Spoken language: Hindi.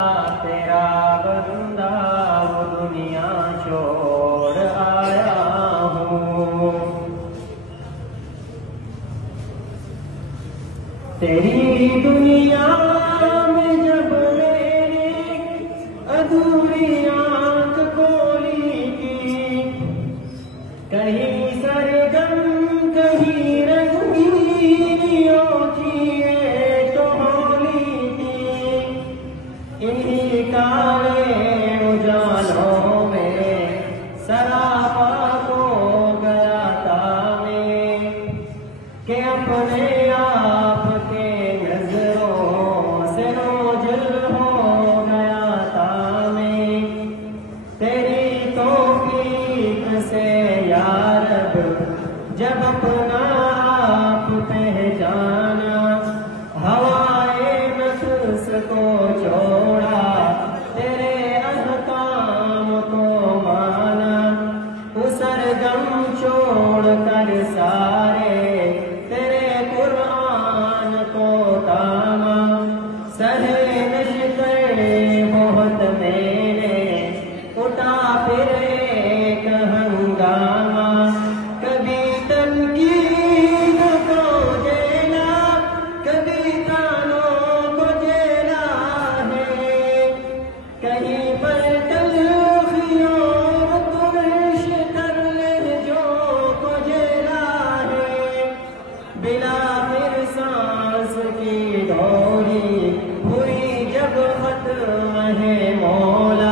तेरा बंदा वो दुनिया छोड़ आया हूँ। तेरी दुनिया में जब मैंने अधूरी आंख खोली थी, कहीं सरगम कहीं रंगीनियों की तो होली थी। इन्हीं काले उजालों में सरापा हो गया था मैं, कि अपने आप के नजरों से ओझल हो गया था मैं। तेरी तौफीक से या रब जब अपना आप पहचाना, हवाए नफ्स को छोड़ा, तेरे अहकाम को माना। उस सरगम छोड़ कर सारे तेरे कुरान को तामा। सहे नश्ते बहुत मैंने उठा फिर एक हंगामा। कभी तनकीद को जेला, कभी तानों को जेला है, कहीं पर तलखियों तुर्श कर लहजों को जेला है। बिला फिर सांस की डोरी हुई जब खत्म है मौला।